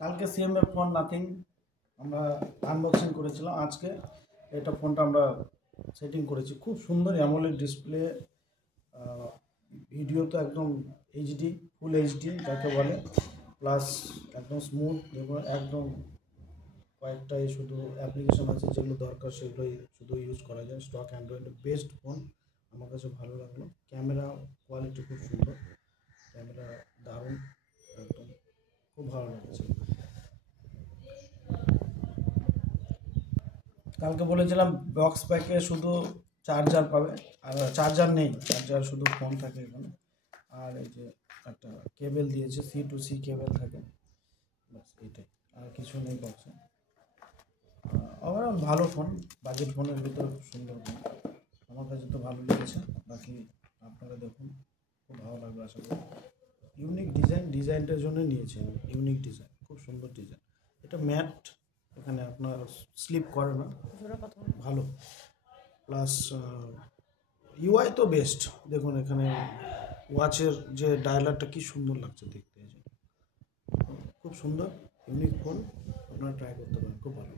কালকে CMF phone nothing আমরা unboxing করেছিলাম। আজকে এটা ফোনটা আমরা সেটিং করেছি। খুব সুন্দর অ্যামোলেড ডিসপ্লে, ভিডিও তো একদম এইচডি, ফুল এইচডি যাকে বলে, প্লাস একদম স্মুথ। দেখুন একদম কয়েকটাই শুধু অ্যাপ্লিকেশন আছে যেগুলো দরকার সেগুলোই শুধু ইউজ করা যায়। স্টক অ্যান্ড্রয়েডের বেস্ট ফোন, আমার কাছে ভালো লাগলো। ক্যামেরা কোয়ালিটি খুব সুন্দর, ক্যামেরা দারুণ, একদম খুব ভালো লেগেছে। কালকে বলেছিলাম বক্স প্যাকে শুধু চার্জার পাবে, আর চার্জার নেই, চার্জার শুধু ফোন থাকে এখানে। আর এই যে একটা কেবেল দিয়েছে, C to C কেবেল থাকে, বাস এইটাই, আর কিছু নেই বক্সে। ওভারঅল ভালো ফোন, বাজেট ফোনের ভিতরে খুব সুন্দর ফোন, আমার কাছে তো ভালো লেগেছে। বাকি আপনারা দেখুন, খুব ভালো লাগবে আশা করি। ইউনিক ডিজাইন, ডিজাইনটার জন্য নিয়েছি আমি, ইউনিক ডিজাইন, খুব সুন্দর ডিজাইন। এটা ম্যাট, এখানে আপনার স্লিপ করে না, ভালো। প্লাস ইউআই তো বেস্ট। দেখুন এখানে ওয়াচের যে ডায়ালারটা কি সুন্দর লাগছে দেখতে, খুব সুন্দর ইউনিক ফোন, আপনারা ট্রাই করতে পারেন, খুব ভালো।